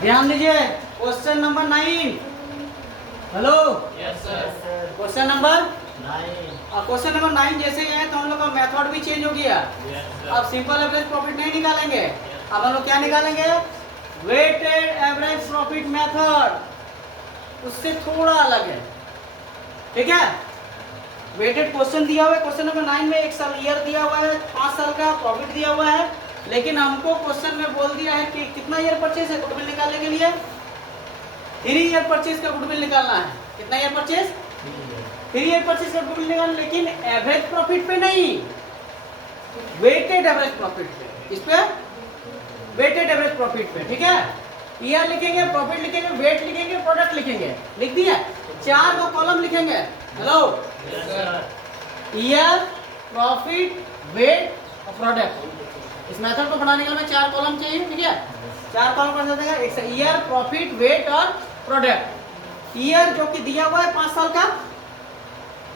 ध्यान दीजिए, question number 9। Hello, yes sir. Question number 9। Question number 9 जैसे ही है तो हम लोग का मेथड भी चेंज हो गया। अब सिंपल एवरेज प्रॉफिट नहीं निकालेंगे, अब हम लोग क्या निकालेंगे? वेटेड एवरेज प्रॉफिट मेथड, उससे थोड़ा अलग है। ठीक है, वेटेड क्वेश्चन दिया हुआ है क्वेश्चन नंबर 9 में, एक साल ईयर दिया हुआ है, 5 साल का प्रॉफिट दिया हुआ है, लेकिन हमको क्वेश्चन में बोल दिया है कि कितना ईयर परचेज है गुडविल निकालने के लिए, 3 ईयर परचेज का गुडविल निकालना है। कितना ईयर परचेज? 3 ईयर परचेज का गुडविल निकालना, लेकिन एवरेज प्रॉफिट पे नहीं, वेटेड एवरेज प्रॉफिट पे। इस पे वेटेड एवरेज प्रॉफिट पे। ठीक है, ईयर लिखेंगे, प्रॉफिट लिखेंगे, वेट लिखेंगे, प्रोडक्ट लिखेंगे, लिख दिया, 4 को कॉलम लिखेंगे। हेलो, ईयर, प्रॉफिट, वेट और प्रोडक्ट। इस मेथड को बनाने के लिए 4 कॉलम चाहिए। ठीक है, 4 कॉलम बन जाएगा, एक से ईयर, प्रॉफिट, वेट और प्रोडक्ट। ईयर जो कि दिया हुआ है 5 साल का,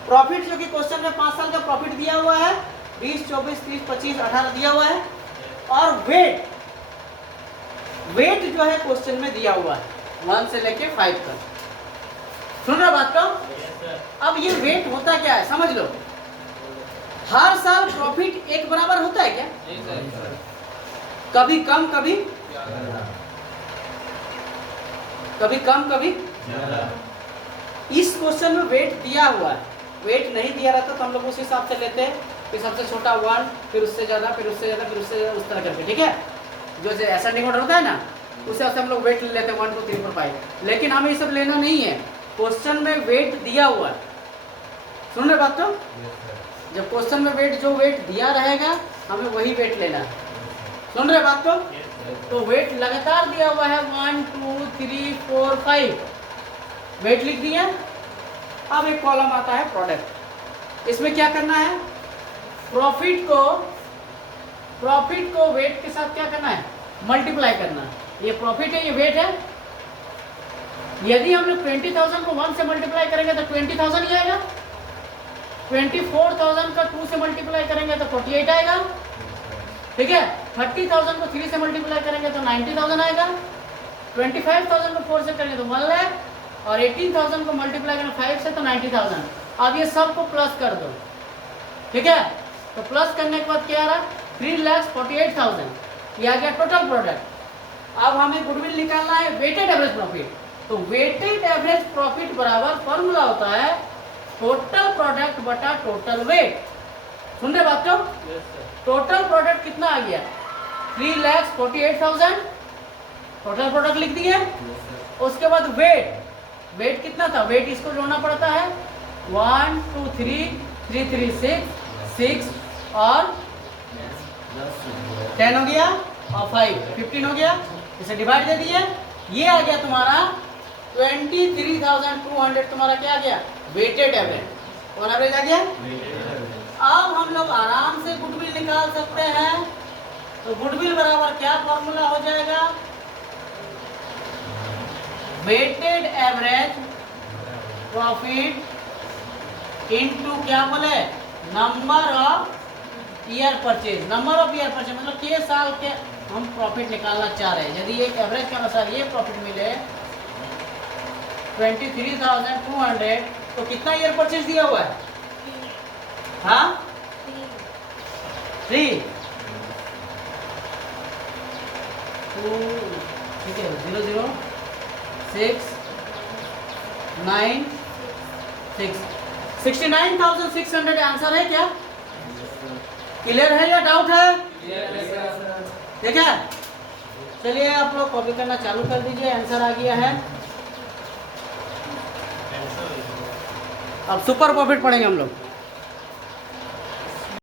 प्रॉफिट जो कि क्वेश्चन में 5 साल का प्रॉफिट दिया हुआ है, 20, 24, 30, 25, 18 दिया हुआ है, और वेट, वेट जो है क्वेश्चन में दिया हुआ है 1 से लेके 5 तक। सुन रहे बात को? अब ये वेट होता क्या है समझ लो। हर साल प्रॉफिट एक बराबर होता है क्या? कभी कम, कभी कम, कभी। इस क्वेश्चन में वेट दिया हुआ है, वेट नहीं दिया रहता तो हम लोग उस हिसाब से लेते हैं कि सबसे छोटा 1, फिर उससे ज्यादा, फिर उससे ज्यादा, फिर उससे ज्यादा, उस तरह करके। ठीक है, जो असेंडिंग ऑर्डर होता है ना, उस हिसाब से हम लोग वेट ले लेते हैं 1, 2, 3, 4, 5। लेकिन हमें ये सब लेना नहीं है, क्वेश्चन में वेट दिया हुआ है। सुन रहे बात? तो जब क्वेश्चन में वेट, जो वेट दिया रहेगा हमें वही वेट लेना है। सुन रहे बात? तो वेट लगातार दिया हुआ है 1, 2, 3, 4, 5, वेट लिख दिया। अब एक कॉलम आता है प्रोडक्ट, इसमें क्या करना है? प्रॉफिट को वेट के साथ क्या करना है? मल्टीप्लाई करना है। ये प्रॉफिट है, ये वेट है। यदि हम लोग 20,000 को 1 से मल्टीप्लाई करेंगे तो 20,000 ही आएगा। 24,000 का 2 से मल्टीप्लाई करेंगे तो 48 आएगा। ठीक है, 30,000 को 3 से मल्टीप्लाई करेंगे तो 90,000 आएगा। 25,000 को 4 से करेंगे तो 1 लाख, और 18,000 को मल्टीप्लाई करेंगे 5 से तो 90,000। अब ये सब को प्लस कर दो। ठीक है, तो प्लस करने के बाद क्या आ रहा? 3,48,000, ये आ गया टोटल प्रोडक्ट। अब हमें गुडविल निकालना है, वेटेड एवरेज प्रॉफिट। तो वेटेड एवरेज प्रॉफिट बराबर फॉर्मूला होता है टोटल प्रोडक्ट बटा टोटल वेट। सुन रहे बात को? टोटल प्रोडक्ट कितना आ गया? 3,48,000, टोटल प्रोडक्ट लिख दिए। उसके बाद वेट कितना था? वेट इसको जोड़ना पड़ता है, 1, 2, 3, 3, 3, 6 और 10 हो गया, और 5, 15 हो गया। इसे डिवाइड दे दिए, ये आ गया तुम्हारा 23,200। तुम्हारा क्या आ गया? Weighted average. कौन एवरेज आ गया? अब हम लोग आराम से गुडविल निकाल सकते हैं। तो गुडविल बराबर क्या फॉर्मूला हो जाएगा? वेटेड एवरेज प्रॉफिट इनटू क्या बोले? Number of year purchase. Number of year purchase मतलब के साल के हम प्रॉफिट निकालना चाह रहे हैं। यदि एक एवरेज के अनुसार ये प्रॉफिट मिले 23,200, तो कितना ईयर परचेज दिया हुआ है? हाँ, 3, 2, ठीक है, 0, 0, 6, 9, 6, 69,600 आंसर है क्या? क्लियर है या डाउट है? ठीक है, चलिए आप लोग कॉपी करना चालू कर दीजिए। आंसर आ गया है। अब सुपर प्रॉफिट पढ़ेंगे हम लोग।